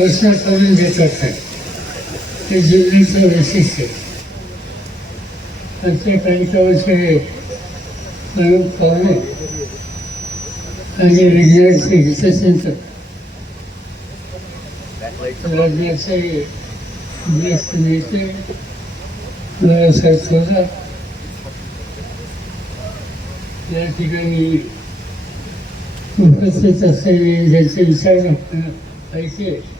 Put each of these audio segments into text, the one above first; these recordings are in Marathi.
प्रश्न करून देतात असतात ते जीवनाचं वैशिष्ट्य. आहे. आमच्या काही पाहुणे आणि विजयाचे हितचिंतक राज्याचे ज्येष्ठ नेते बाळासाहेब थोरात. या ठिकाणी उपस्थित असलेले ज्यांचे विचार ऐकले.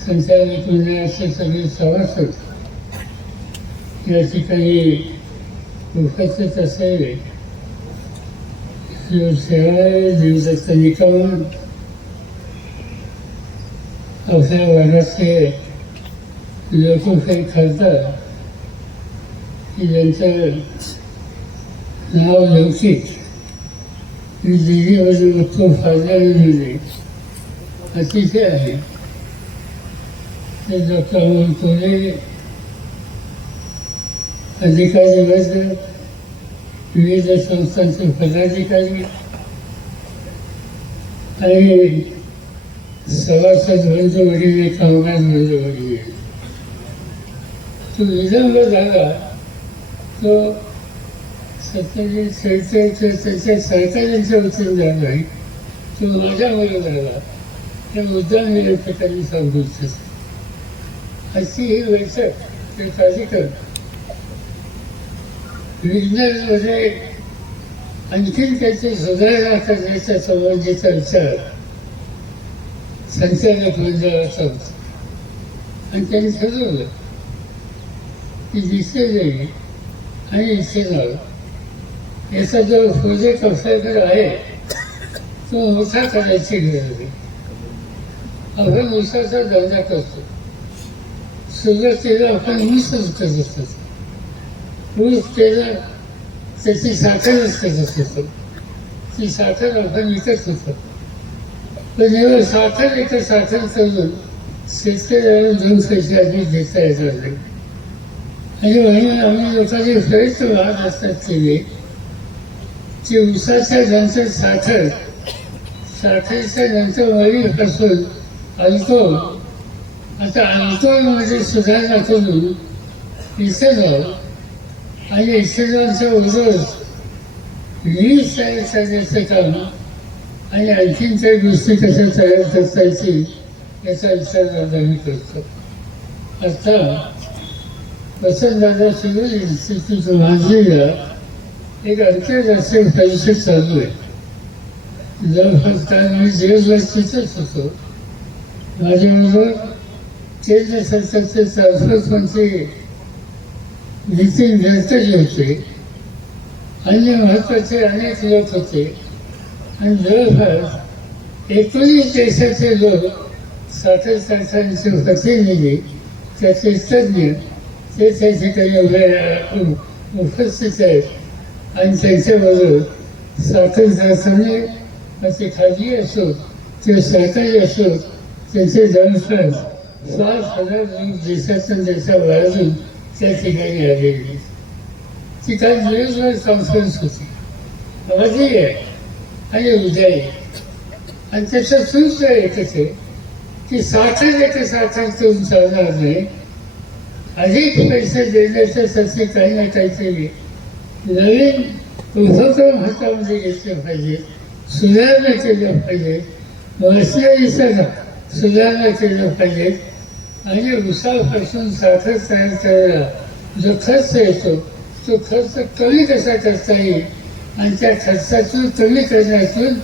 संचालक मंडळाचे सगळे सभासद या ठिकाणी उपस्थित असलेले शिवसेना जीवदत्त निकम आपल्या वर्गाचे लोकशाही खासदार की ज्यांचं नाव लौकिक ही दिल्लीमध्ये उत्तम फायदा मिळणे अतिशय आहे ते डॉक्टर अमोल अधिकारी वर्ग विविध संस्थांचे पदाधिकारी आणि सभासद बंधू वगैरे कामगार बंधू वगैरे तो विलंब झाला तो सत्तेचे शेळकेचे त्याच्या सरकारांच्या वतीने झाला आहे तो माझ्यावर झाला हे मुद्दा मी या सांगू इच्छितो अशी ही बैठक ते कार्यक्रम विज्ञानमध्ये आणखीन काहीतरी सुधारणा करण्याच्या संबंधीचा विचार संचालक मंडळाचा होता आणि त्यांनी ठरवलं की दिसले जाईल आणि इथे याचा जो प्रोजेक्ट आपल्याकडे आहे तो मोठा करायची गरज आहे आपण उसाचा धंदा करतो सुरुवातीला आपण ऊसच करत असतो. ऊस त्याला त्याची साखरच करत होतो ती साखर आपण विकत होतो पण एवढं साखर एकच साखर करून शेतकऱ्याला दोन पैसे आधी देता येणार नाही. आणि म्हणून आम्ही लोकांचे प्रयत्न वाहत असतात केले. की उसाच्या नंतर साखर साखरेच्या नंतर वरीपासून अल्कोहोल आता अल्कोहोलमध्ये म्हणजे सुधारणा करून इथेनॉल आणि इथेनॉलचा उद्योग वीज तयार करण्याचं काम आणि आणखीन काही गोष्टी कशा तयार करता येतील याचा विचार आम्ही करतो. आता वसंतदादा सिव्हिल इन्स्टिट्यूट माझीला एक आंतरराष्ट्रीय परिषद चालू आहे. जवळपास काय मी दिवसभर तिथेच होतो. माझ्याबरोबर केंद्र सरकारचे ट्रान्सपोर्ट मंत्री नितीन गडकरी होते. अन्य महत्त्वाचे अनेक लोक होते. आणि जवळपास एकोणीस देशाचे लोक साखर कारखान्याचे प्रतिनिधी त्याचे तज्ज्ञ ते त्या ठिकाणी उभे उपस्थित आहेत. आणि त्यांच्याबरोबर स्वातंत्र्याने म्हणजे मग ते खाजगी असो किंवा सरकारी असो त्यांचे जवळपास सात हजार लोक देशातून देशाबाहेरून त्या ठिकाणी आलेली. ती काल दिवसभर कॉन्फरन्स होती माझी आहे आणि उद्या आहे. आणि त्याचं सूत्र एकच आहे की साखर एक साखर करून चालणार नाही. अधिक पैसे देण्याच्यासाठी काही ना काहीतरी नवीन उपक्रम हातामध्ये घेतले पाहिजे सुधारणा केल्या पाहिजे मशिनरीचं सुधारणा केलं पाहिजेत आणि उसापासून साखर तयार करायला जो खर्च येतो तो खर्च कमी कसा करता येईल? आणि त्या खर्चातून कमी करण्यातून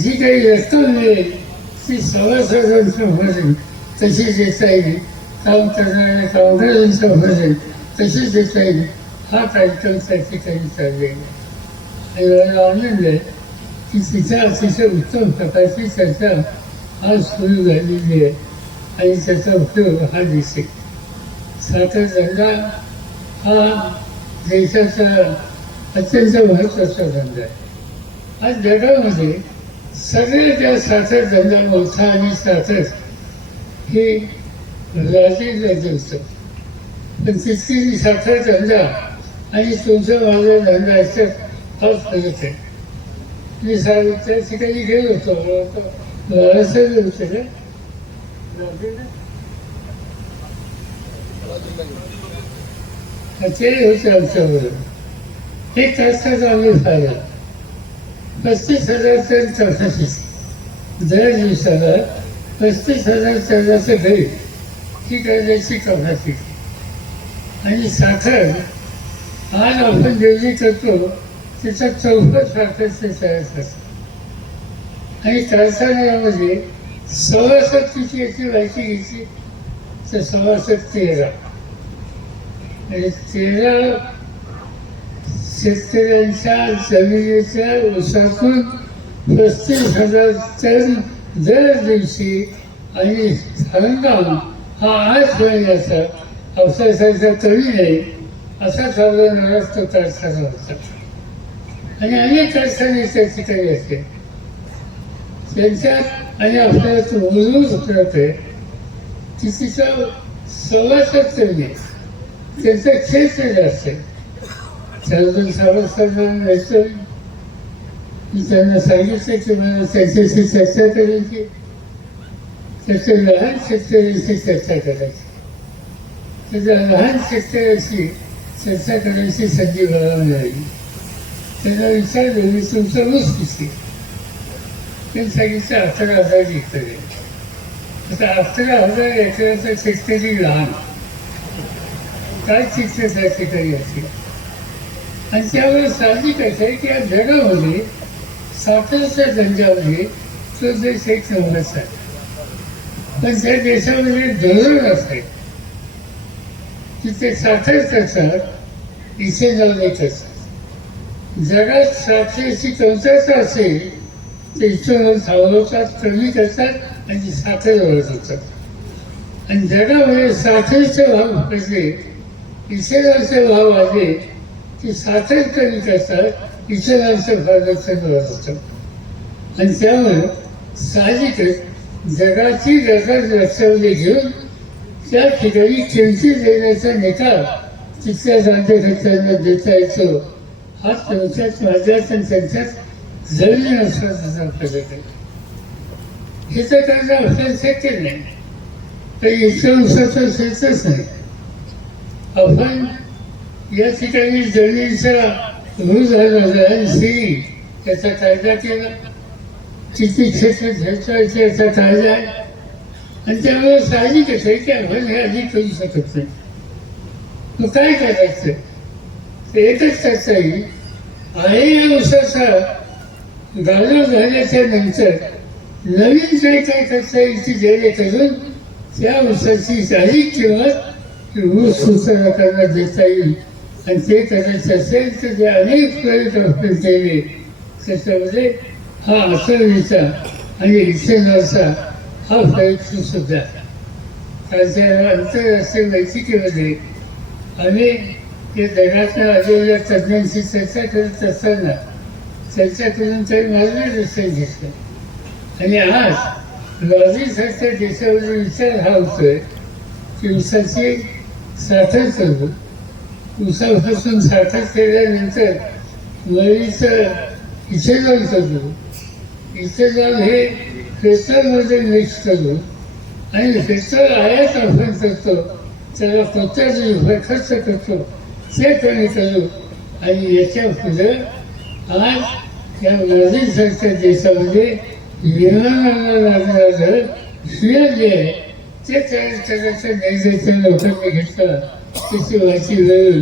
जी काही रक्कम मिळेल ती सभासदांचं भरेल. तशी देता येईल. काम करणाऱ्या कामगारांचं भरेल. तशी देता येईल. हा कार्यक्रम त्या ठिकाणी चाललेला आणि मला आनंद आहे की तिथे अतिशय उत्तम प्रकारची चर्चा आज सुरू झालेली आहे. आणि त्याचा उपयोग हा दिसेल. साखर धंदा हा देशाचा अत्यंत महत्त्वाचा धंदा आहे. आज जगामध्ये सगळे त्या साखर धंदा मोठा आणि साखर हे ब्राझीलला जमतं पण तितकी साखर धंदा आणि तुमचा माझा धंदा याच्यात हा फरक आहे. मी सांगितलं ठिकाणी गेलो होतो बाळासाहेब होते का कचेरी ते होते आमच्याबरोबर एक तासात आम्ही फायदा पस्तीस हजार टन कपाशी दर दिवसाला पस्तीस हजार टनाचं घरी. ती करण्याची कपाशी आणि साखर आज आपण जेवढी करतो त्याचा चौफट साखरचे तयार करतो आणि कारखान्यामध्ये सभासदची याची माहिती घ्यायची तर सभासद तेरा आणि तेरा शेतकऱ्यांच्या जमिनीच्या उसातून पस्तीस हजार टन दर दिवशी आणि हंगाम हा आठ महिन्याचा पावसाळ्याचा कमी नाही असा चालवणारा तो कारखाना होता. आणि अनेक कारखाने त्या ठिकाणी असते त्यांच्यात आणि आपल्याला समजून मूलभूत आहे की तिचा सभासद कमी त्यांचं क्षेत्र जास्त आहे त्याबद्दल सभासदांना मी त्यांना सांगितलं की मला त्यांच्याशी चर्चा करायची त्याच्या लहान शेतकऱ्यांशी चर्चा करायची त्याच्या लहान शेतकऱ्याशी चर्चा करायची संधी मला मिळाली. त्यांना विचारलं मी तुमचा रोज किती त्यांनी सांगितलं अकरा हजार एकर आता अकरा हजार एकराचा शेतकरी लहान काय चित्र त्या ठिकाणी असेल आणि त्यावर साहजिक असं आहे की या जगामध्ये साखरेच्या धंद्यामध्ये तो देश एक नंबरचा आहे पण त्या देशामध्ये धोरण असते तिथे साखर करतात इथे जाऊन येत करतात जगात साखरेची कमतरता असेल तर इथून कमी करतात आणि साखर ओळखतात आणि जगामध्ये साखरेचे भाव म्हणजे वाढले इथेनॉलचे भाव आले की साखर कमी करतात इथेनॉलचं प्रदर्शन होतं आणि त्यामुळे साहजिकच जगाची गरज लक्षामध्ये घेऊन त्या ठिकाणी किमती देण्याचा निकाल तिथल्या राज्यकर्त्यांना देता येतो. हा त्यांच्यात माझ्यात आणि त्यांच्यात जमीन असं फरक आहे. हे तर त्यांना आपल्याला शक्य नाही. तर इतकं उसाचं शेतच नाही. आपण या ठिकाणी जमिनीचा रूज सी त्याचा कायदा केला. किती क्षेत्र घ्यायचं याचा कायदा आहे. आणि त्यामुळे साहजिकच आहे की आपण हे अधिक करू शकत नाही. मग काय करायचं? ते एकच करता येईल आहे या उसाचा गाळा झाल्याच्यानंतर नवीन जे काय करता येईल की जेणेकरून त्या उसाची जाहीर किंमत ऊस उत्पादकांना देता येईल. आणि ते करायचं असेल तर जे अनेक प्रयत्न आपण केले. त्याच्यामध्ये हा आचरणीचा आणि इथेनॉलचा हा प्रयत्न सुद्धा. कारण त्या आंतरराष्ट्रीय बैठकीमध्ये आम्ही ते जगातल्या आलेल्या तज्ज्ञांशी चर्चा करत असताना चर्चा करून काही मार्गदर्शन घेतलं आणि आज लॉजिसारख्या देशामध्ये विचार हा होतोय की उसाची साठा करू उसापासून साठा केल्यानंतर मळीचं इथेनॉल करू इथेनॉल हे पेट्रोलमध्ये मिक्स करू आणि पेट्रोल आयात आपण करतो त्याला कोणत्या खर्च करतो ते कमी करू आणि याच्यापुढे आज या नदीसारख्या देशामध्ये विमानाला लागणारं फ्युएल जे आहे ते त्याच्या करायचं निर्णय लोकांनी घेतला त्याची माहिती मिळून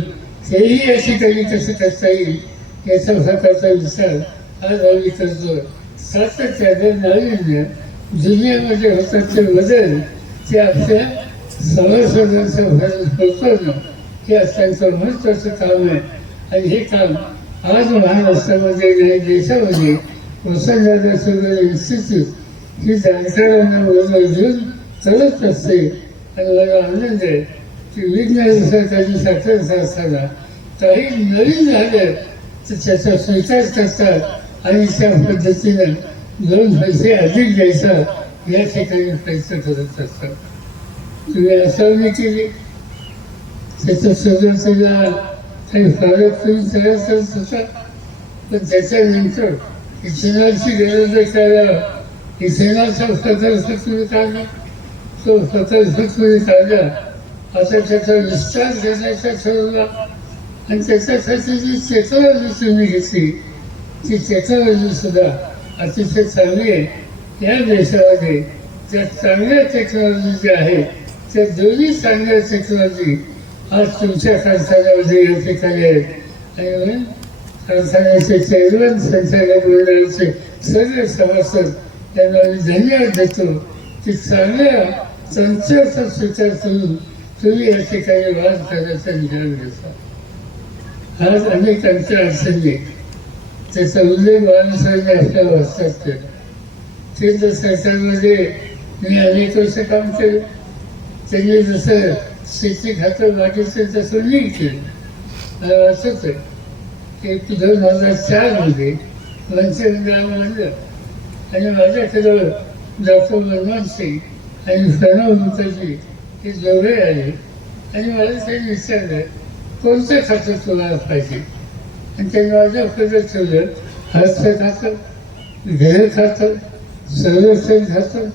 तेही अशी ठिकाणी कसं करता येईल याचा प्रकारचा विचार आज आम्ही करतो सातत्याने नाविन्य दुनियामध्ये होतात ते बदल ते आपल्या सभासदांचं भरण होतं हे अत्यंत महत्त्वाचं काम आहे आणि हे काम आज महाराष्ट्रामध्ये नाही देशामध्ये वसंतदादा सुगर इन्स्टिट्यूट ही जाणकारांना बरोबर घेऊन चालत असते. आणि मला आनंद आहे. की विज्ञान त्याची साखर असताना काही नवीन झालं तर त्याचा स्वीकार करतात. आणि त्या पद्धतीनं दोन पैसे अधिक द्यायचा या ठिकाणी प्रयत्न करत असतात. तुम्ही आसवणी केली? त्याचं सगळं त्याला काही तुम्ही त्याच्यानंतर इथेनॉलची गरज आहे त्याला इथेनॉलचा प्रकल्प तुम्ही काढला तो प्रकल्प तुम्ही काढला आता त्याचा विस्तार करण्याचा ठरवला. आणि त्याच्यासाठी जी टेक्नॉलॉजी तुम्ही घेतली ती टेक्नॉलॉजी सुद्धा अतिशय चांगली आहे. या देशामध्ये ज्या चांगल्या टेक्नॉलॉजी ज्या आहेत त्या दोन्ही चांगल्या टेक्नॉलॉजी आज तुमच्या कारखान्यामध्ये या ठिकाणी आहेत आणि म्हणून कारखान्याचे चेअरमन संचालक मंडळाचे सर्व सभासद त्यांना मी धन्यवाद देतो की चांगल्या तंत्राचा स्वीकार करून तुम्ही या ठिकाणी वाद करण्याचा निर्णय घेता आज अनेकांच्या अडचणी त्याचा उल्लेख बाळासाहेबांनी आपल्या वाचतात केला केंद्र सरकारमध्ये मी अनेक वर्ष काम केलं. त्यांनी जसं शेती खातं मागितलं तसं मी केलं मला वाचत आहे. की दोन हजार चारमध्ये मंत्रिमंडळाला आणलं आणि माझ्याकडं डॉक्टर मनमोहन सिंग आणि प्रणव मुखर्जी हे दोघे आले आणि मला त्यांनी विचारलं कोणतं खातं तुम्हाला पाहिजे? आणि त्यांनी माझ्याकडे ठेवलं हास्य खातं घर खातं संरक्षण खातं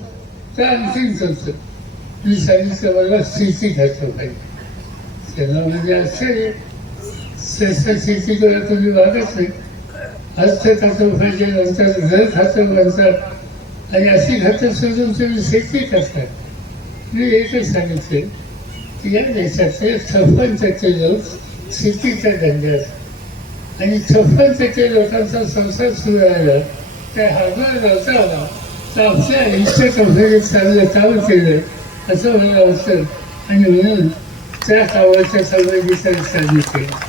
का आणखीन करतं मी सांगितलं मला शेती खातं पाहिजे. त्यांना म्हणजे आश्चर्य सहसा शेती करा तुम्ही वागत नाही. हस्त खातं पाहिजे नंतर घर खातं म्हणतात. आणि अशी खातं सोडून तुम्ही शेती करतात मी एकच सांगितले की या देशातले छप्पन टक्के लोक शेतीच्या धंद्यात आणि छप्पन टक्के लोकांचा संसार सुरू राहिला त्या हातभार लावता आला तर आपल्या आयुष्य कंपनीत चांगलं काम केलं. असं मला वाटतं आणि म्हणून त्या कामाच्या संबंधीचा साजरी केला.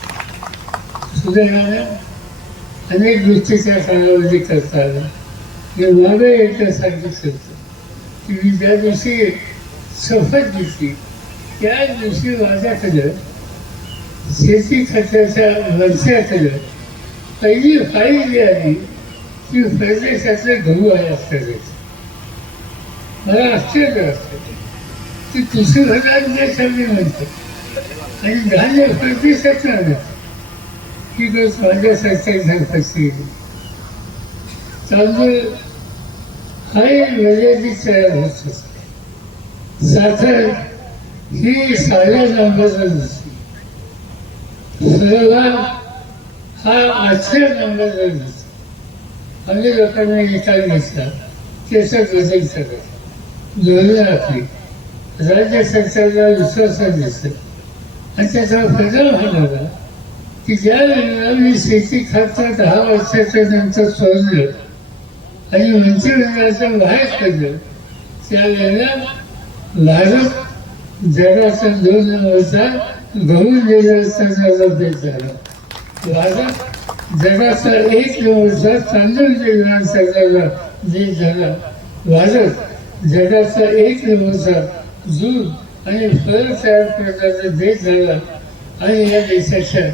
सुदैवाला अनेक गोष्टी त्या करता आल्या मी मागे एकदा सांगितलं की मी ज्या दिवशी शपथ घेतली त्याच दिवशी माझ्याकडं शेती खात्याच्या वर्षाकडं पहिली फाईल जी आली ती प्रदेशातले गहू आहे असतात मला आश्चर्य असतं की कृषी भटात देशाने म्हणते आणि धान्य प्रदेशात आणत ही गोष्ट माझ्यासारख्या असेल तांदूळ हाही मर्यादित तयार होत असते साखर ही साध्या नंबरला नसते सर्वा हा आठव्या नंबरला नसतो अनेक लोकांना विचार घेतला त्याचा बदल सगळं धोरण आपली. राज्य सरकारला विश्वासात दिसत. आणि त्याचा परिणाम हा झाला की ज्या वेळेला मी शेती खातं दहा वर्षाच्या नंतर सोडलं आणि मंत्रिमंडळाचं बाहेर पडलं त्यावेळेला भारत जगाचा दोन नंबरचा गहू निर्यातीचा देश झाला भारत जगाचा एक नंबरचा तांदूळ जगाचा करणारा देश झाला भारत जगाचा एक नंबरचा दूध आणि फळ तयार देश झाला. आणि या देशाच्या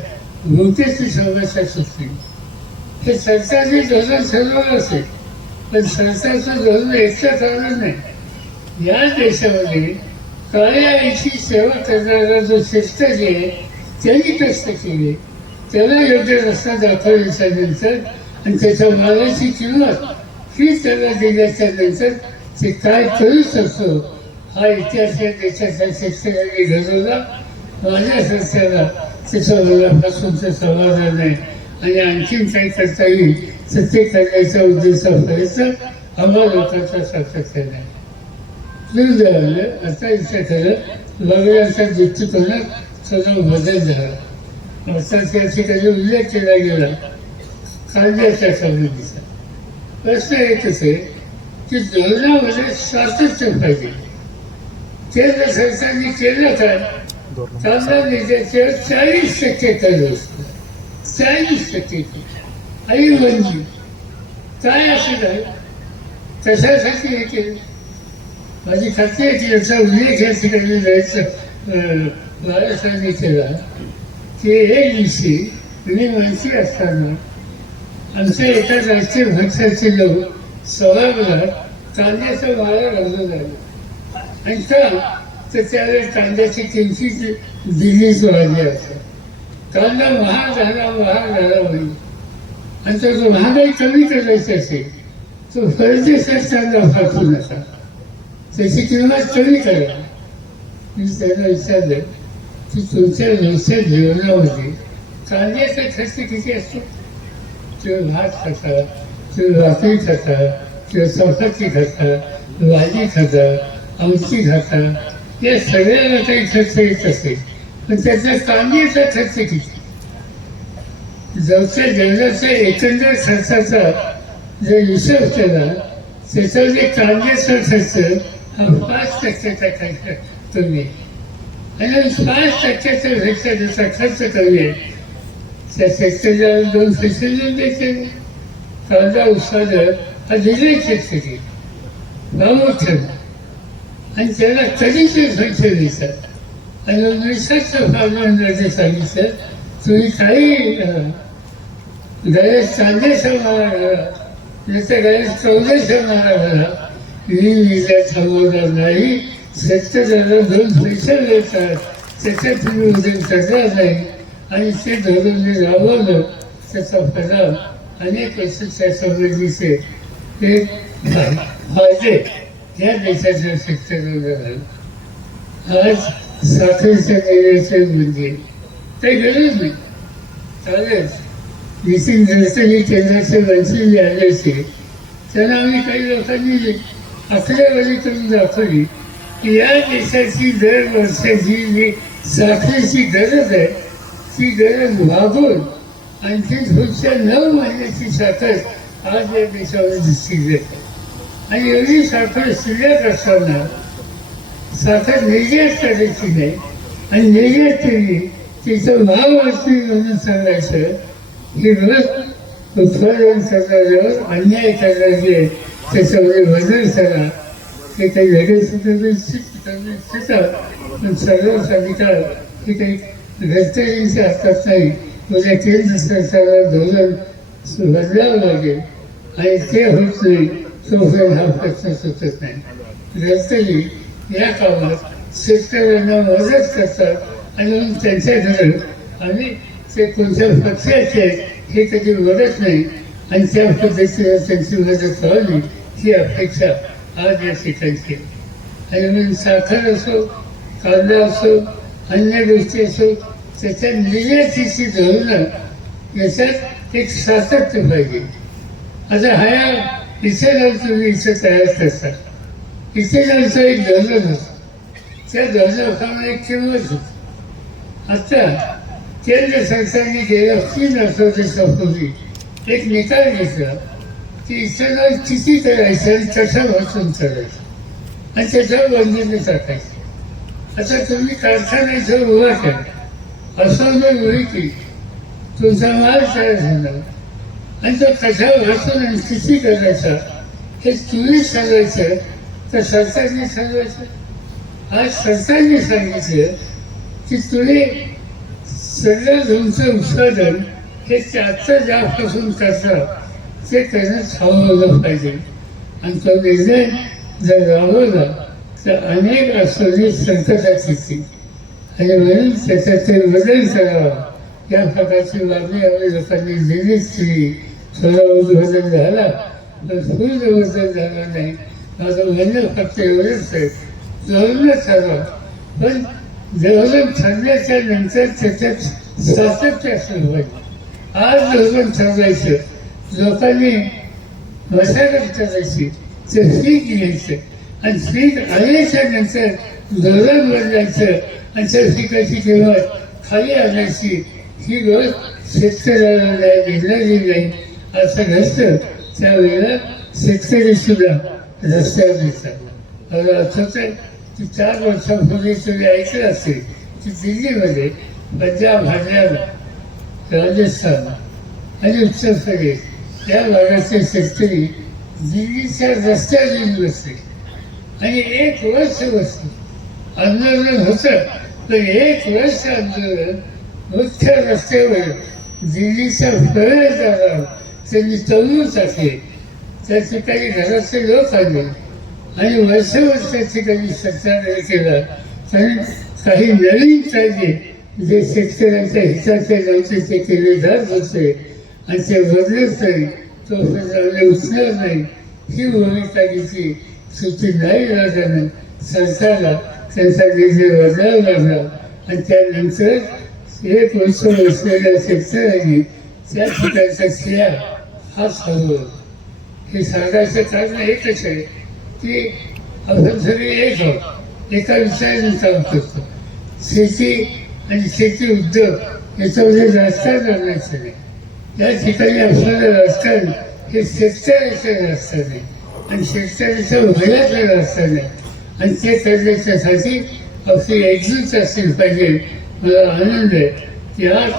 भूकेची समस्या सुटली. हे सरकारने धोरण ठरवलं असेल पण सरकारचं धोरण एकटं ठरवलं नाही. या देशामध्ये काळ्या आईची सेवा करणारा जो शेतकरी आहे त्यांनी कष्ट केले. त्याला योग्य रस्ता दाखवल्याच्या नंतर आणि त्याच्या मालाची किंमत ही त्याला दिल्याच्या नंतर ते काय करू शकतो हा इतिहास या देशाच्या शेतकऱ्यांनी घडवला माझ्या सत्याला त्याच्या मनापासूनचं समाधान नाही आणि आणखीन काही करता येईल तर ते करण्याचा उद्देश प्रयत्न आम्हा लोकांचा सातत्याने आहे दुर्दैवानं आता इथे खरं बघण्याच्या दृष्टिकोनात सगळं बदल झाला. आता त्याची ठिकाणी उल्लेख केला गेला कांद्याच्या संबंधीचा प्रश्न एकच आहे की धोरणामध्ये सातत्य पाहिजे. केंद्र सरकारने केलं काय कांदा चाळीस टक्के कर असतो चाळीस टक्के आई बंदी काय असेल आहे कशासाठी हे केलं? माझी खात्री आहे की याचा उल्लेख या ठिकाणी जायचं बाळासाहेबांनी केला. की एक दिवशी मी माणसी असताना आमच्या एका राष्ट्रीय पक्षाचे लोक सभागृहात कांद्याचा माळा घालून आले. आणि तर त्यावेळेस कांद्याची किमती दिल्लीच राहिली असते कांदा महाग झाला महाग झाला होईल आणि तो जो महागाई कमी करायची असेल तो गरजेसर कांदा फाटू नका. त्याची किंमत कमी करा. मी त्यांना विचारलं की तुमच्या रोजच्या जेवणामध्ये कांद्याचा खर्च किती असतो? ते भात खाता ते भाकरी खाता किंवा चपाती खाता भाजी खाता आमची खाता या सगळ्याला काही खर्च येत असेल पण त्याचा कांद्याचा खर्च किती जवळच्या जगाच्या एकंदर खर्चाचा जर हिशोब केला त्याच्यामध्ये कांद्याचा खर्च हा पाच टक्क्याचा खर्च कमी आहे. आणि पाच टक्क्याचा खर्च त्याचा खर्च कमी आहे त्या शेतकऱ्याला दोन पैसे देऊन द्यायचे. कांदा उत्पादन हा दिले शेतकरी प्रामुख्यानं आणि त्याला कधीचे पैसे देतात आणि निसर्ग फार्मांमध्ये सांगितलं तुम्ही काही गैर कांद्याचा मारा घाला त्याच्या गैर चौदाचा मारा घाला मी विजा थांबवणार नाही शेतकऱ्याला दोन पैसे देतात त्याच्यात तुम्ही उद्योग करणार नाही आणि ते धरून मी राबवलं त्याचा परिणाम अनेक वर्षाच्या समृद्धीचे ते फायदे या देशाच्या शेतकऱ्याला आज साखरेच्या निर्याचे म्हणजे काही गरज नाही. चालेल. नितीन गडकरी केंद्राचे मंत्री त्यांना आम्ही काही लोकांनी आकडेवारी करून दाखवली की या देशाची दर वर्षाची जी साखरेची गरज आहे ती गरज भागून आणखी पुढच्या नऊ महिन्याची साखर आज या देशावर दिसली जाते आणि एवढी सरकार शिल्लक असताना सरकार निर्यात करायची नाही आणि निर्यात केली तिचं नाव असतील म्हणून सांगायचं की रोज उत्पादन करणाऱ्यावर अन्याय करणारे त्याच्यामध्ये बदल करा ते काही वेगळे शिकतात पण सर्वच अधिकार हे काही घरच्यांच्या हातात नाही. उद्या केंद्र सरकारला धोरण बदलावं लागेल. आणि ते होत नाही. तोपर्यंत हा प्रश्न सुटत नाही घरतरी या कामात शेतकऱ्यांना मदत करतात आणि म्हणून त्यांच्या घरात आणि ते कोणत्या पक्षाचे आहेत हे कधी मदत नाही आणि त्या पद्धतीने त्यांची मदत व्हावी ही अपेक्षा आज या ठिकाणची आणि म्हणून साखर असो कांदा असो अन्य गोष्टी असो त्याच्या निर्यातीची धोरणं याच्यात एक सातत्य पाहिजे आता हा इथे तुम्ही इथे तयार करता इथे एक धोरण होता त्या धोरणाप्रमाणे एक किंमत होती आता केंद्र सरकारने गेल्या तीन वर्षापूर्वी एक निकाल घेतला. की इथं किती करायचं आणि कशा वाचून करायचं आणि त्याच्यावर बंधने टाकायची. आता तुम्ही कारखाना इथं उभा करा असं जर वेळी की तुमचा माल तयार झाला. आणि तो कशा वाचून आणि किती करायचा. हे तुम्ही सांगायचं. तर सरकारने सांगायचं. आज सरकारने सांगितलं की तुम्ही सगळं तुमचं उत्पादन हे त्याचं ज्यापासून करता ते त्यांना थांबवलं पाहिजे. आणि तो निर्णय जर राबवला तर अनेक असलेली संकटात येतील. आणि म्हणून त्याच्यात ते बदल करावा. या प्रकारची मागणी आम्ही लोकांनी दिलीच केली थोडा उद्घाटन झाला तर फुल बदल झाला नाही माझं म्हणणं फक्त एवढंच आहे जवळच आलं पण धोरण ठरल्याच्या नंतर त्याच्यात सातत्य असलं पाहिजे आज धोरण ठरवायचं लोकांनी मशागत करायची ते स्वीक घ्यायचं आणि स्वीक आल्याच्यानंतर धोरण बदलायचं आणि त्या पिकाची किंमत खाली आणायची ही गोष्ट शेतकऱ्याला नाही नाही असं घडतं त्यावेळेला शेतकरी सुद्धा रस्त्यावर येतात मला आठवत की चार वर्षापूर्वी तुम्ही ऐकलं असेल की दिल्लीमध्ये पंजाब हरियाणा राजस्थान आणि उत्तर प्रदेश या भागाचे शेतकरी दिल्लीच्या रस्त्यावर येऊन बसले. आणि एक वर्ष बसले. आंदोलन होतं तर एक वर्ष आंदोलन मुख्य रस्त्यावर दिल्लीच्या प्रवेशद्वारावर त्यांनी तळून टाकले त्या ठिकाणी घरातले लोक आले आणि वर्षभर त्या ठिकाणी सत्याग्रह केला. त्यांनी काही नवीन कायदे जे शेतकऱ्यांच्या हिताचे नव्हते ते केले जात होते आणि ते बदलत नाही तो चांगले उचलणार नाही. ही भूमिका घेतली सुटी नाही लागल्यानं सरकारला त्यांचा निर्णय बदलावा लागला. आणि त्यानंतर एक वर्ष बसलेल्या शेतकऱ्यांनी त्या ठिकाणचा शिया हा सर्व हे सांगायचं कारण एकच आहे की आपण सगळे एक आहोत एका विषयाने काम करतो. शेती आणि शेती उद्योग याच्यामध्ये राजकारण आणायचं नाही. या ठिकाणी असणारं राजकारण हे शेतकऱ्याचं राजकारण आहे. आणि शेतकऱ्याच्या महिलाचं राजकारण आहे. आणि ते करण्याच्यासाठी आपली एकजूट असली पाहिजे. मला आनंद आहे. की आज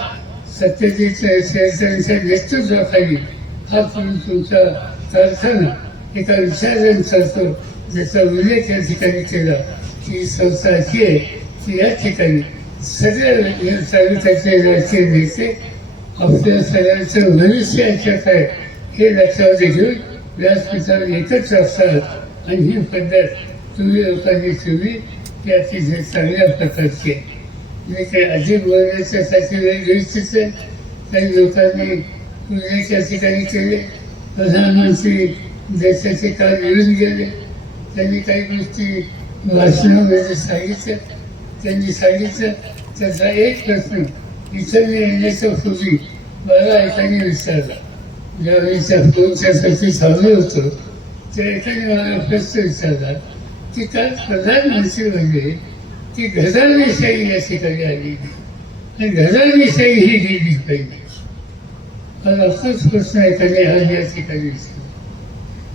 सत्यजित शेतकऱ्यांच्या नेतृत्वाखाली आपण तुम्ही तुमचा कारखाना एका विचारण करतो ज्याचा उल्लेख या ठिकाणी केला की संस्था अशी आहे की या ठिकाणी सगळ्या तालुक्याचे राजकीय नेते आपल्या सगळ्यांचं भविष्य याच्यात आहे. हे लक्षामध्ये घेऊन व्यासपीठावर एकत्र असतात आणि ही पद्धत तुम्ही लोकांनी ठेवली ती अतिशय चांगल्या प्रकारची आहे. मी काही अधिक बोलण्याच्यासाठी वेळ घ्यायचीच आहे. काही लोकांनी उल्लेख या ठिकाणी केले प्रधानमंत्री देशाचे काल येऊन गेले. त्यांनी काही गोष्टी भाषण वगैरे सांगितल्या. त्यांनी सांगितलं त्याचा एक प्रश्न इथं मी येण्याच्या पूर्वी मला एकाने विचारला. ज्यावेळी त्या फोनच्यासाठी चालू होतो त्या एकाने मला प्रश्न विचारला की काल प्रधानमंत्री म्हणजे की घराणेशाही या ठिकाणी आली आणि घराणेशाही ही गेली पाहिजे. मला असंच प्रश्न आहे एकाने आज या ठिकाणी विचारला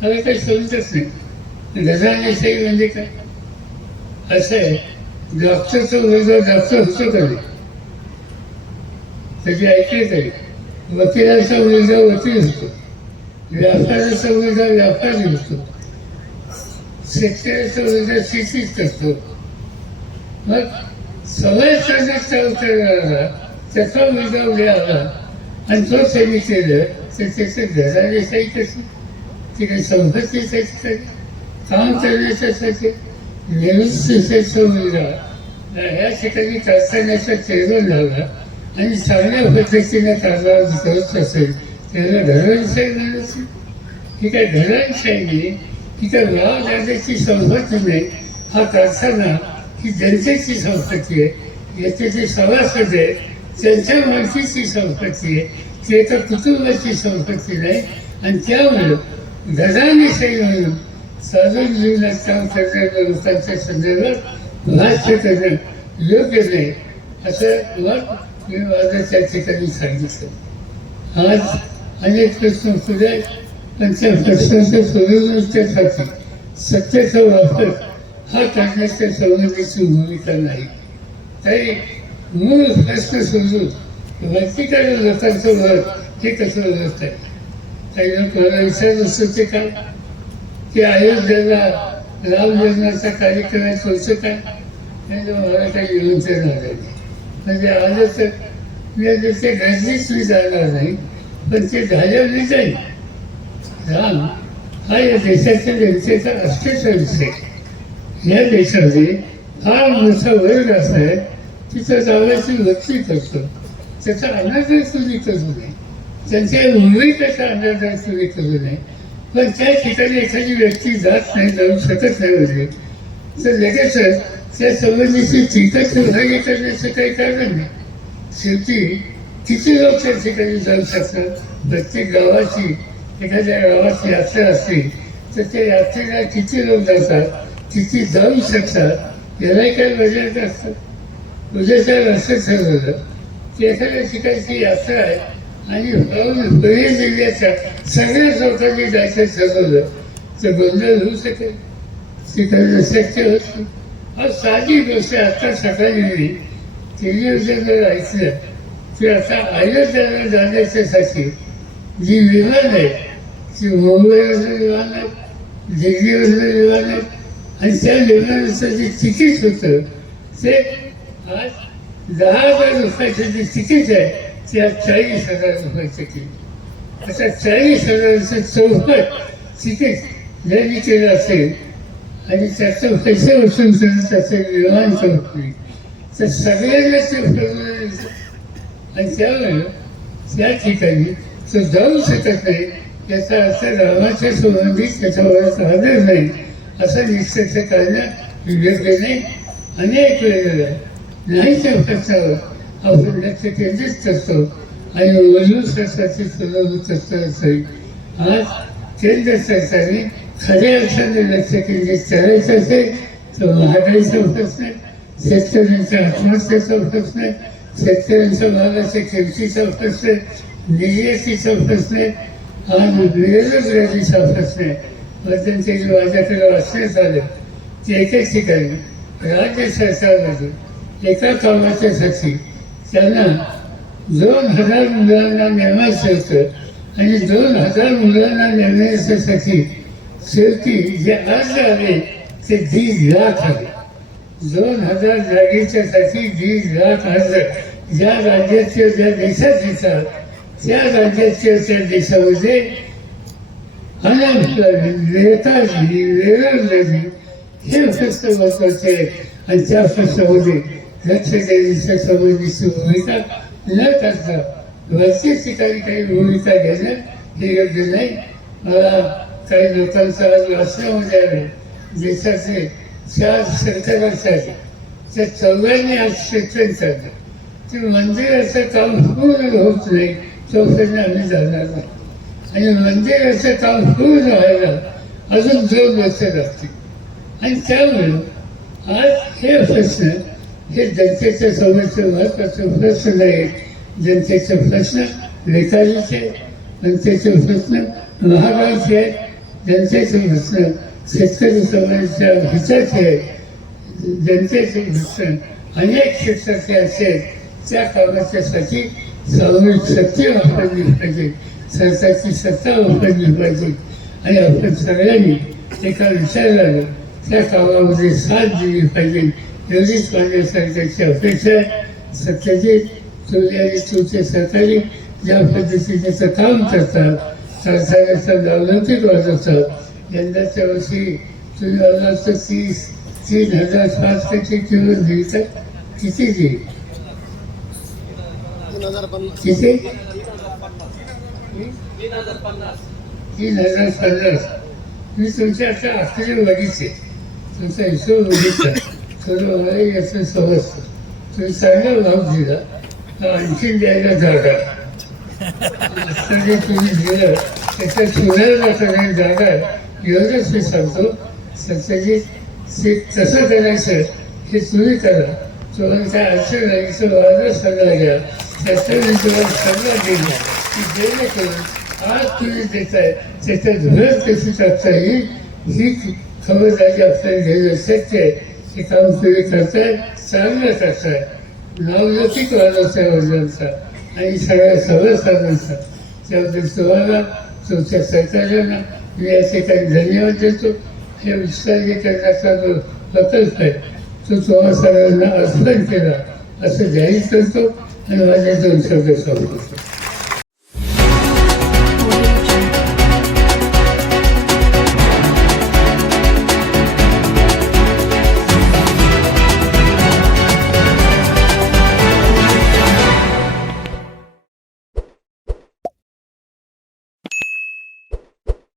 मला काही समजत नाही. घराणेशाही म्हणजे काय? असं आहे डॉक्टरचं उमेदवार डॉक्टर होतो का नाही त्याची ऐकलेच आहे. वकिलाचा उमेदवार वकील होतो व्यापाराचा उमेदवार व्यापारी होतो शेतकऱ्याचा उमेदवार शेतीच करतो मग सवय करण्याचा उतरणारा त्याचा उमेदवार उद्या आणि जो त्यांनी केलं तर त्याचं घराण्याचाही कसं काम करण्याच्यासाठी निवृत्तीचा या ठिकाणी कारखान्याचा चेअरमन झाला आणि चांगल्या पद्धतीने कारभार करत असेल त्याला घरांशाही म्हणत ही काय घरांशाही ही काय गाव जाण्याची संपत्ती नाही हा कारखाना ही जनतेची संपत्ती आहे याचे जे सभासद आहे त्यांच्या मालकीची संपत्ती आहे. ते तर कुटुंबाची संपत्ती नाही. आणि त्यामुळं घराणेशाही म्हणून साधून जीवनात काम करणाऱ्या लोकांच्या संदर्भात भाष्य करणं योग्य नाही. असं मत मी माझं त्या ठिकाणी सांगितलं. आज अनेक प्रश्न पुढे पण त्या प्रश्नाच्या सोडवण्यासाठी सत्तेचा वापर हा करण्याच्या संबंधीची भूमिका नाही. तरी मूळ प्रश्न सोडून व्यक्तिगत लोकांचं मत ते कसं होत आहे? काही लोक मला विचारत होते काय की अयोध्येला राम जन्माचा कार्यक्रम होतं काय नाही म्हणजे मला काही येऊन तर नाही. म्हणजे आलं तर मी ते घडलीच मी जाणार नाही पण ते झाल्यावर जाईल. राम हा या देशाच्या जनतेचा अस्तित्व विषय या देशामध्ये फार मोठा वर्ग असा आहे तिथं तो लक्षित असतं त्याचा अनादर तुम्ही करू नये त्यांच्या भूमिकेचा अनादर तुम्ही करू नये पण त्या ठिकाणी एखादी व्यक्ती जात नाही जाऊ शकत नाही म्हणजे तर लगेचच त्या संबंधीची टीका विभागी करण्याचं काही कारण नाही. शेवटी किती लोक त्या ठिकाणी जाऊ शकतात? प्रत्येक गावाची एखाद्या गावाची यात्रा असतील तर त्या यात्रेला किती लोक जातात? किती जाऊ शकतात? यालाही काही मर्यादा असतात. उद्याच्या असं ठरवलं की एखाद्या ठिकाणची यात्रा आहे आणि भाऊ पुणे जिल्ह्याच्या सगळ्याच लोकांनी जायचं ठरवलं तर गोंधळ होऊ शकेल तिथं शक्य होत नाही हा साधी गोष्ट आता सकाळी मी टेलिव्हिजनवर ऐकलं की आता अयोध्येला जाण्याच्यासाठी जी विमान आहे ती मुंबईवरनं विमान आहे दिल्लीवरनं विमान आहे आणि त्या विमानाचं जे तिकीट होतं ते आज दहा हजार रुपयाची जी तिकीट आहे ती आज चाळीस हजार रुपयाची तिकीट आता चाळीस हजाराचं चौपट तिकीट ज्यांनी केलं असेल आणि त्याचं पैसे वसूल करून त्याचं विमान करत नाही. तर सगळ्यांना ते आणि त्यामुळे त्या ठिकाणी तो जाऊ शकत नाही याचा अर्थ रामाच्या संबंधित त्याच्यावर आदर नाही असं निश्चित करणं योग्य नाही. अनेक वेळेला नाही त्या आपण लक्ष केंद्रित करतो आणि ओलूसाठी सुलभ करतो असेल आज केंद्र सरकारने खऱ्या अर्थाने लक्ष केंद्रित करायचं असेल तर महागाईचा प्रश्न शेतकऱ्यांच्या आत्महत्येचा प्रश्न शेतकऱ्यांच्या भागाच्या किमतीचा प्रश्न निर्यातीचा प्रश्न आणि बेरोजगारीचा प्रश्न जे माझ्याकडे वाचण्यात आलं ते एकाच ठिकाणी राज्य सरकारमध्ये एका कामाच्यासाठी त्यांना दोन हजार मुलांना नेमायचं होतं आणि दोन हजार मुलांना नेमण्यासाठी शेवटी जे अर्ज आले ते दीड लाख आले. दोन हजार जागेच्यासाठी दीड लाख अर्ज ज्या राज्याचे ज्या देशात येतात त्या राज्याच्या त्या देशामध्ये अनएम्प्लॉयमेंट बेरोजगारी बेरोजगारी हे फक्त महत्त्वाचे आहे आणि त्या प्रश्नामध्ये लक्ष देण्याच्या संबंधीची भूमिका न करता वरच्या ठिकाणी काही भूमिका घेणं हे योग्य नाही मला काही लोकांचा आज वाचण्यामध्ये आलं देशाचे चार सरकारासाठी ते चौघांनी आज शिक्षण चाललं ते मंदिराचं काम पूर्ण होत नाही तोपर्यंत आम्ही जाणार नाही आणि मंदिराचं काम पूर्ण व्हायला अजून दोन वर्ष लागतील आणि त्यामुळे आज हे प्रश्न हे जनतेच्या समस्या महत्त्वाचे प्रश्न नाही. जनतेचे प्रश्न नेताजीचे जनतेचे प्रश्न महागाईचे आहेत जनतेचे प्रश्न शेतकरी समाजाच्या हिताचे आहेत जनतेचे प्रश्न अनेक क्षेत्राचे असेल त्या कामाच्यासाठी सामूहिक शक्ती वापरली पाहिजे. सरकारची सत्ता वापरली पाहिजे. आणि आपण सगळ्यांनी एका विचाराला त्या कामामध्ये साथ दिली पाहिजे. एवढीच माझ्या सरकारची अपेक्षा आहे तुम्ही आणि तुमचे सरकारी ज्या पद्धतीने ते काम करतात कारखान्याचा लवलौकिक वाजवतात यंदाच्या वर्षी तुम्ही तर तीस तीन हजार पाच टक्के किंमत मिळतात किती देईल किती? तीन हजार पन्नास. मी तुमच्या आता आखरी बघितले तुमचा हिशोब बघितला. सर्व मला याचं समजतं. तुम्ही चांगला भाव दिला तर आणखीन द्यायला जागा. आता जे तुम्ही दिलं त्याच्या सुधारणा करण्याची जागा आहे. एवढंच मी सांगतो सत्याची ते कसं करायचं हे तुम्ही करा. तुम्हाला काय अडचण नाही तर माझा सल्ला घ्या. त्याचा मी तुम्हाला सल्ला दिला की जेणेकरून आज तुम्ही देताय त्याच्यात भर कशी टाकता येईल ही खबरदारी आपल्याला घेणं शक्य आहे. हे काम तुम्ही करताय चांगलं करताय नावलौकिक वाढवताय वडिलांचा आणि सगळ्या सगळं सर्वसाधारणचा त्याबद्दल तुम्हाला तुमच्या सरकारला मी या ठिकाणी धन्यवाद देतो. हे विस्तार करण्याचा जो प्रकल्प आहे तो तुम्हा सगळ्यांना अर्पण केला असं जाहीर करतो आणि माझ्या दोन शब्द सांगतो